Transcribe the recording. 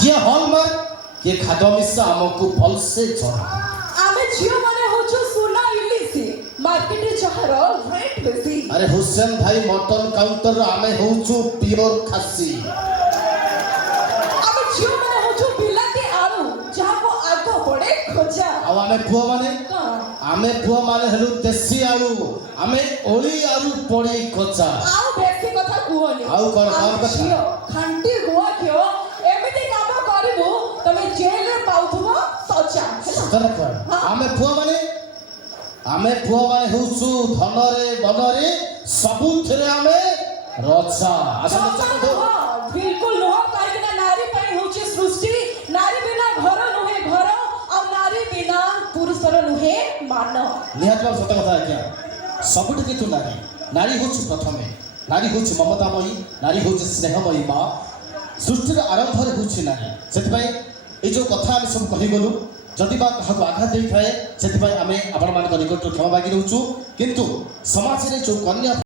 किए हॉलमार्क किए खाद्य मिश्रा आमको भलसे जଣା आमे झियो माने होचो सोना इलिसी मार्केट रे जहार रेट बेसी अरे हुसैन भाई मटन काउंटर आमे होचु प्योर खासी आमे झियो माने होचो बिलाती आलू जहा को आगो पड़े खोजा आ आमे पुआ माने आमे पुआ माने हेलु देसी आलू आमे ओली आलू पड़ी खोजा आउ बेसी कथा कुहनी आउ कोन कथा झियो खांटी गुआ खियो एमिति काम करबो तमे जेल रे पाउथबो सजा सतर कर आमे पुआ माने होचु धनरे बनरे सबुथरे आमे रजा आसन चको बिल्कुल नो काहे ना नारी पई होची सृष्टि नारी बिना घर नहे घर और नारी बिना पुरुषर नहे मान निहात बाब सत कथा आज्ञा सबुठ कितु नारी नारी होचु प्रथमे नारी होचु ममतामयी नारी होचु स्नेहमयी माँ सृष्टिर आरंभ रे होचि नारी सेति पई ए जो कथा आमे सब कहि गलु जदि बा काहको आघात देई थाए सेति पई आमे आपण मान निकट क्षमा मागि रहउछु किंतु समाज रे जो कन्या